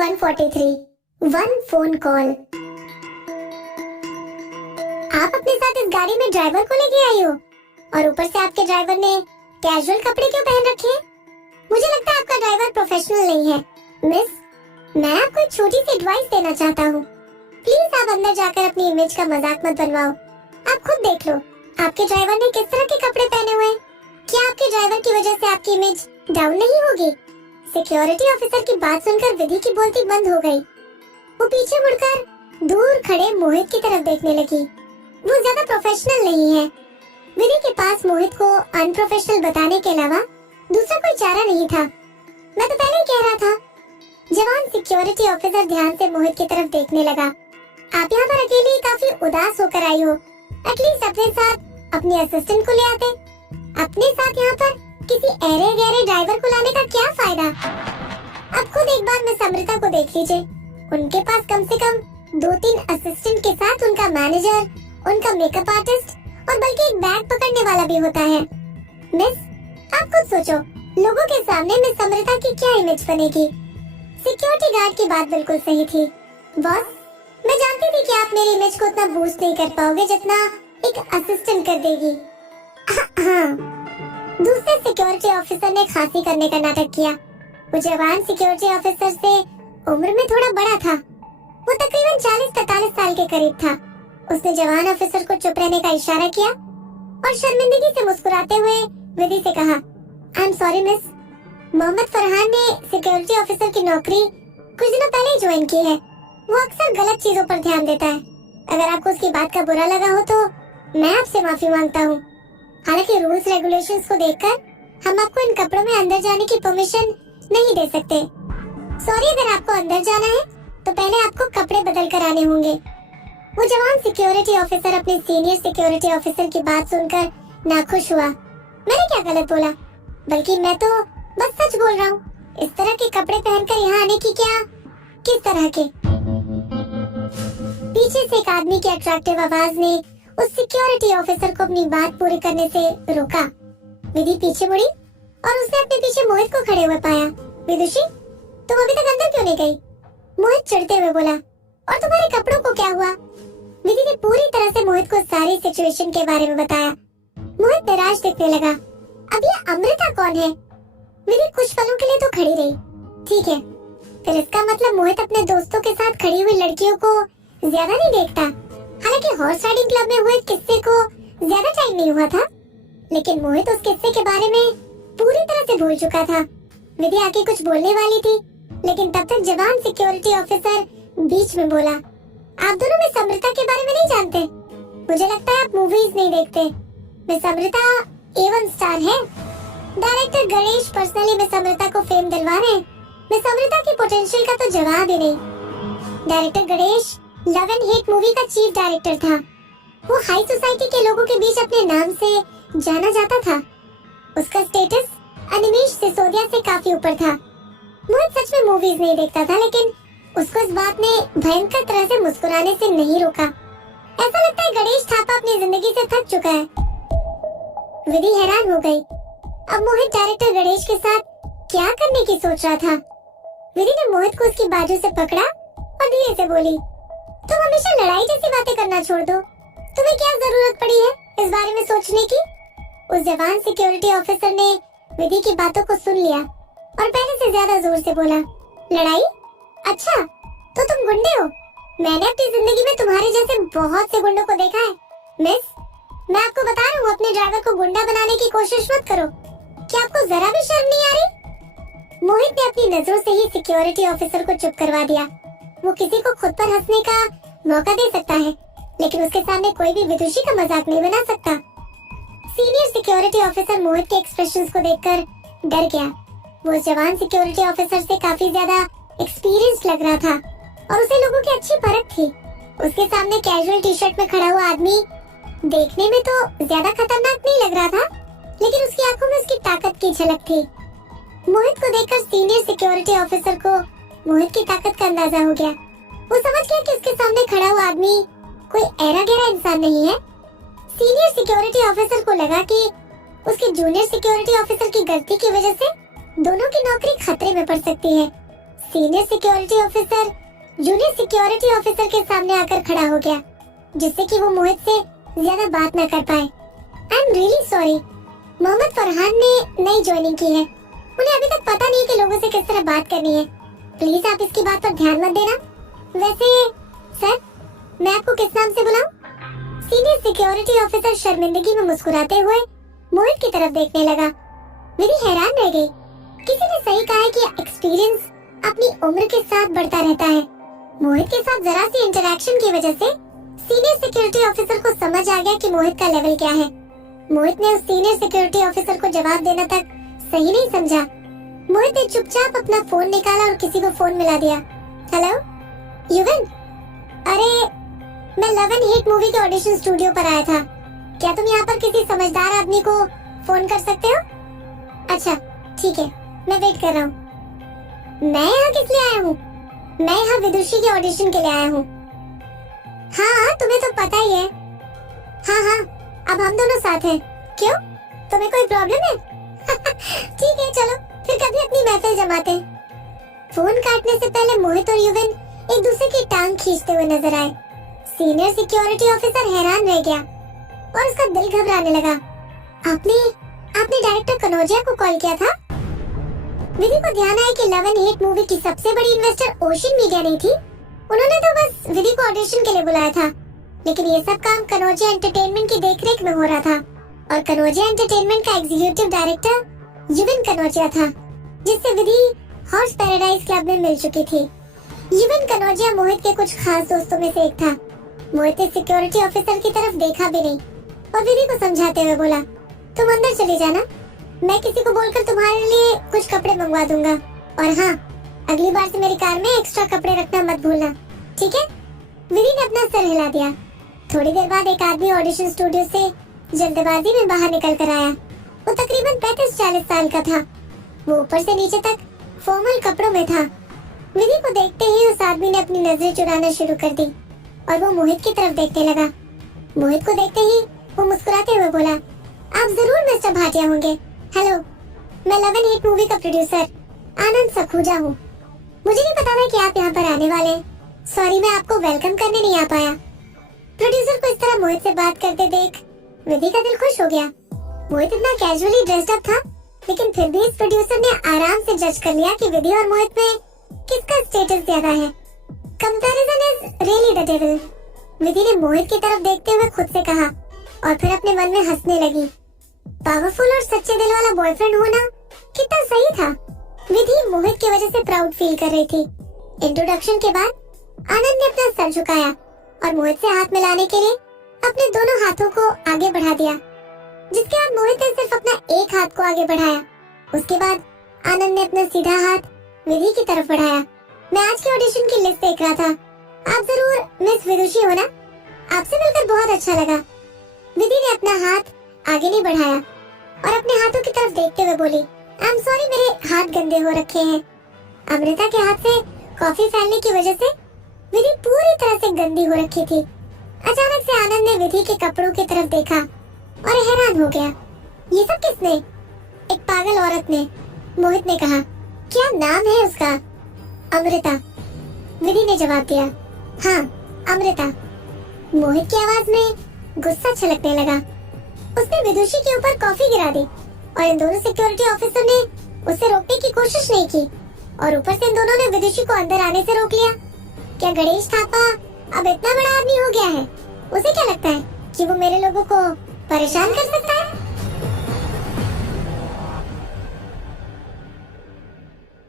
143 one phone call. आप अपने साथ इस गाड़ी में ड्राइवर को लेके आई हो और ऊपर से आपके ड्राइवर ने कैजुअल कपड़े क्यों पहन रखे हैं? मुझे लगता है आपका ड्राइवर प्रोफेशनल नहीं है। मिस, मैं आपको एक छोटी सी एडवाइस देना चाहता हूँ। प्लीज आप अंदर जाकर अपनी इमेज का मजाक मत बनवाओ। आप खुद देख लो आपके ड्राइवर ने किस तरह के कपड़े पहने हुए हैं। क्या आपके ड्राइवर की वजह से आपकी इमेज डाउन नहीं होगी? सिक्योरिटी ऑफिसर की बात सुनकर विधि की बोलती बंद हो गई। वो पीछे मुड़कर दूर खड़े मोहित की तरफ देखने लगी। वो ज्यादा प्रोफेशनल नहीं है। विधि के पास मोहित को अनप्रोफेशनल बताने के अलावा दूसरा कोई चारा नहीं था। मैं तो पहले ही कह रहा था। जवान सिक्योरिटी ऑफिसर ध्यान से मोहित की तरफ देखने लगा। आप यहाँ पर अकेली काफी उदास होकर आई हो। एटलीस्ट अपने साथ अपने असिस्टेंट को ले आते। अपने साथ यहाँ पर किसी ऐरे गहरे ड्राइवर को लाने का क्या फायदा? अब खुद एक बार मिस अमृता को देख लीजिए। उनके पास कम से कम 2-3 असिस्टेंट के साथ उनका मैनेजर, उनका मेकअप आर्टिस्ट और बल्कि एक बैग पकड़ने वाला भी होता है। मिस, आप खुद सोचो, लोगों के सामने मिस अमृता की क्या इमेज बनेगी? सिक्योरिटी गार्ड की बात बिल्कुल सही थी। बॉस, मैं जानती थी कि आप मेरी इमेज को उतना बूस्ट नहीं कर पाओगे जितना एक असिस्टेंट कर देगी। हाँ, दूसरे सिक्योरिटी ऑफिसर ने खांसी करने का नाटक किया। वो जवान सिक्योरिटी ऑफिसर से उम्र में थोड़ा बड़ा था। वो तकरीबन 40-45 साल के करीब था। उसने जवान ऑफिसर को चुप रहने का इशारा किया और शर्मिंदगी से मुस्कुराते हुए विधि से कहा, I am sorry miss, Mohammad Farhan ने सिक्योरिटी ऑफिसर की नौकरी कुछ दिनों पहले ही ज्वाइन की है। वो अक्सर गलत चीजों पर ध्यान देता है। अगर आपको उसकी बात का बुरा लगा हो तो मैं आपसे माफी मांगता हूँ। हालांकि रूल्स रेगुलेशंस को देखकर हम आपको इन कपड़ों में अंदर जाने की परमिशन नहीं दे सकते। सॉरी, अगर आपको अंदर जाना है तो पहले आपको कपड़े बदल कर आने होंगे। वो जवान सिक्योरिटी ऑफिसर अपने सीनियर सिक्योरिटी ऑफिसर की बात सुनकर नाखुश हुआ। मैंने क्या गलत बोला? बल्कि मैं तो बस सच बोल रहा हूँ। इस तरह के कपड़े पहनकर यहाँ आने की क्या, किस तरह के? पीछे से एक आदमी की अट्रैक्टिव आवाज ने उस सिक्योरिटी ऑफिसर को अपनी बात पूरी करने से रोका। विधि पीछे मुड़ी और उसने अपने पीछे मोहित को खड़े हुए पाया। विदुषी, तुम अभी तक अंदर क्यों नहीं गई? मोहित चिढ़ते हुए बोला। और तुम्हारे कपड़ों को क्या हुआ? विधि ने पूरी तरह से मोहित को सारी सिचुएशन के बारे में बताया। मोहित निराश दिखने लगा। अब ये अमृता कौन है? विधि कुछ पलों के लिए तो खड़ी रही। ठीक है, फिर इसका मतलब मोहित अपने दोस्तों के साथ खड़ी हुई लड़कियों को ज्यादा नहीं देखता। हालांकि हॉर्स राइडिंग क्लब में हुए किस्से को ज्यादा टाइम नहीं हुआ था, लेकिन मोहित उस किस्से के बारे में पूरी तरह से भूल चुका था। विधि आके कुछ बोलने वाली थी, लेकिन तब तक जवान सिक्योरिटी ऑफिसर बीच में बोला, आप दोनों मिस अमृता के बारे में नहीं जानते? मुझे लगता है आप मूवीज नहीं देखते। मिस अमृता A1 स्टार है। Director Ganesh personally miss Amrita को फेम दिलवा रहे हैं। मिस अमृता की पोटेंशियल का तो जवाब ही नहीं। Director Ganesh love and hate movie का चीफ डायरेक्टर था। वो हाई सोसाइटी के लोगों के बीच अपने नाम से जाना जाता था। उसका स्टेटस अनिमेश सिसोदिया से काफी ऊपर था। मोहित सच में मूवीज नहीं देखता था, लेकिन उसको इस बात ने भयंकर तरह से मुस्कुराने से नहीं रोका। ऐसा लगता है गणेश थापा अपनी जिंदगी से थक चुका है। विधि हैरान हो गई। अब मोहित डायरेक्टर गणेश के साथ क्या करने की सोच रहा था? विधि ने मोहित को उसकी बाजू से पकड़ा और धीरे से बोली, तुम हमेशा लड़ाई जैसी बातें करना छोड़ दो। तुम्हें क्या जरूरत पड़ी है इस बारे में सोचने की? उस जवान सिक्योरिटी ऑफिसर ने विधि की बातों को सुन लिया और पहले से ज्यादा जोर से बोला, लड़ाई? अच्छा, तो तुम गुंडे हो? मैंने अपनी जिंदगी में तुम्हारे जैसे बहुत से गुंडों को देखा है। मिस, मैं आपको बता रहा हूँ, अपने ड्राइवर को गुंडा बनाने की कोशिश मत करो। क्या आपको जरा भी शर्म नहीं आ रही? मोहित ने अपनी नजरों से ही सिक्योरिटी ऑफिसर को चुप करवा दिया। वो किसी को खुद पर हंसने का मौका दे सकता है, लेकिन उसके सामने कोई भी विदुषी का मजाक नहीं बना सकता। सीनियर सिक्योरिटी ऑफिसर मोहित के एक्सप्रेशंस को देखकर डर गया। वो जवान सिक्योरिटी ऑफिसर से काफी ज्यादा एक्सपीरियंस लग रहा था और उसे लोगों की अच्छी परख थी। उसके सामने कैजुअल टी शर्ट में खड़ा हुआ आदमी देखने में तो ज्यादा खतरनाक नहीं लग रहा था, लेकिन उसकी आंखों में उसकी ताकत की झलक थी। मोहित को देखकर सीनियर सिक्योरिटी ऑफिसर को मोहित की ताकत का अंदाजा हो गया। वो समझ गया कि उसके सामने खड़ा हुआ आदमी कोई ऐरा गहरा इंसान नहीं है। सीनियर सिक्योरिटी ऑफिसर को लगा कि उसके जूनियर सिक्योरिटी ऑफिसर की गलती की वजह से दोनों की नौकरी खतरे में पड़ सकती है। Senior security officer junior security officer के सामने आकर खड़ा हो गया, जिससे कि वो मोहित से ज्यादा बात न कर पाए। I am really sorry, Mohammad Farhan ने नई ज्वाइनिंग की है, उन्हें अभी तक पता नहीं कि लोगों से किस तरह बात करनी है। प्लीज आप इसकी बात पर ध्यान मत देना। वैसे सर, मैं आपको किस नाम से बुलाऊं? सीनियर सिक्योरिटी ऑफिसर शर्मिंदगी में मुस्कुराते हुए मोहित की तरफ देखने लगा। मेरी हैरान रह गई। किसी ने सही कहा है कि एक्सपीरियंस अपनी उम्र के साथ बढ़ता रहता है। मोहित के साथ जरा सी इंटरेक्शन की वजह से सीनियर सिक्योरिटी ऑफिसर को समझ आ गया कि मोहित का लेवल क्या है। मोहित ने उस सीनियर सिक्योरिटी ऑफिसर को जवाब देना तक सही नहीं समझा। मोहित ने चुपचाप अपना फोन निकाला और किसी को फोन मिला दिया। हेलो युवन, अरे मैं लव एंड हेट मूवी के ऑडिशन स्टूडियो पर आया था। क्या तुम यहाँ पर किसी समझदार आदमी को फोन कर सकते हो? अच्छा ठीक है, मैं वेट कर रहा हूँ। मैं यहाँ किस लिए आया हूँ? मैं यहाँ विदुषी के ऑडिशन के लिए आया हूँ। हाँ तुम्हें तो पता ही है। हाँ, अब हम दोनों साथ हैं। क्यों, तुम्हें कोई प्रॉब्लम है? ठीक है चलो फिर कभी अपनी महफिल जमाते हैं। फोन काटने से पहले मोहित और युवन एक दूसरे की टांग खींचते हुए नजर आए। सीनियर सिक्योरिटी ऑफिसर हैरान रह गया और उसका दिल घबराने लगा। आपने डायरेक्टर कनौजिया को कॉल किया था? विधि को ध्यान आया कि लव एंड हेट मूवी की सबसे बड़ी इन्वेस्टर ओशन मीडिया नहीं थी। उन्होंने तो बस विधि को ऑडिशन के लिए बुलाया था, लेकिन ये सब काम कनौजिया एंटरटेनमेंट की देखरेख में हो रहा था और कनौजिया एंटरटेनमेंट का एग्जीक्यूटिव डायरेक्टर युवन कनौजिया था, जिससे विधि हॉर्स पैराडाइज क्लब में मिल चुकी थी। युवन कनौजिया मोहित के कुछ खास दोस्तों में से एक था। मोहित ने सिक्योरिटी ऑफिसर की तरफ देखा भी नहीं और विधि को समझाते हुए बोला, तुम अंदर चली जाना, मैं किसी को बोलकर तुम्हारे लिए कुछ कपड़े मंगवा दूंगा। और हाँ, अगली बार से मेरी कार में एक्स्ट्रा कपड़े रखना मत भूलना, ठीक है? विधि ने अपना सर हिला दिया। थोड़ी देर बाद एक आदमी ऑडिशन स्टूडियो से जल्दबाजी में बाहर निकल कर आया। वो तकरीबन 35-40 साल का था। वो ऊपर से नीचे तक फॉर्मल कपड़ों में था। विधि को देखते ही उस आदमी ने अपनी नजरें चुराना शुरू कर दी और वो मोहित की तरफ देखने लगा। मोहित को देखते ही वो मुस्कुराते हुए बोला, आप जरूर मिस्टर भाटिया होंगे। हेलो, मैं लव एंड हेट मूवी का प्रोड्यूसर आनंद सखूजा हूँ। मुझे नहीं पता था कि आप यहाँ पर आने वाले। सॉरी, मैं आपको वेलकम करने नहीं आ पाया। प्रोड्यूसर को इस तरह मोहित से बात करते देख विधि का दिल खुश हो गया। मोहित इतना कैजुअली ड्रेस्ड अप था, लेकिन फिर भी इस प्रोड्यूसर ने आराम से जज कर लिया कि विधि और मोहित में किसका स्टेटस ज्यादा है। Comparison is really the devil, Vidhi ने मोहित की तरफ देखते हुए खुद से कहा और फिर अपने मन में हंसने लगी। पावरफुल और सच्चे दिल वाला बॉयफ्रेंड होना कितना सही था। विधि मोहित की वजह से प्राउड फील कर रही थी। इंट्रोडक्शन के बाद आनंद ने अपना सर झुकाया और मोहित से हाथ मिलाने के लिए अपने दोनों हाथों को आगे बढ़ा दिया, जिसके बाद मोहित ने सिर्फ अपना एक हाथ को आगे बढ़ाया। उसके बाद आनंद ने अपना सीधा हाथ विधि की तरफ बढ़ाया। मैं आज के ऑडिशन की लिस्ट देख रहा था, आप जरूर मिस विदुषी हो ना? आपसे मिलकर बहुत अच्छा लगा। विधि ने अपना हाथ आगे नहीं बढ़ाया और अपने हाथों की तरफ देखते हुए बोली, आई एम सॉरी, मेरे हाथ गंदे हो रखे हैं। अमृता के हाथ से कॉफी फैलने की वजह से विधि पूरी तरह से गंदी हो रखी थी। अचानक से आनंद ने विधि के कपड़ों की तरफ देखा और हैरान हो गया। ये सब किसने? एक पागल औरत ने, मोहित ने कहा। क्या नाम है उसका? अमृता, विधि ने जवाब दिया। हाँ, अमृता। मोहित की आवाज में गुस्सा छलकने लगा। उसने विदुषी के ऊपर कॉफी गिरा दी और इन दोनों सिक्योरिटी ऑफिसर ने उसे रोकने की कोशिश नहीं की और ऊपर से इन दोनों ने विदुषी को अंदर आने से रोक लिया। क्या गणेश थापा अब इतना बड़ा आदमी हो गया है? उसे क्या लगता है कि वो मेरे लोगों को परेशान कर सकता है?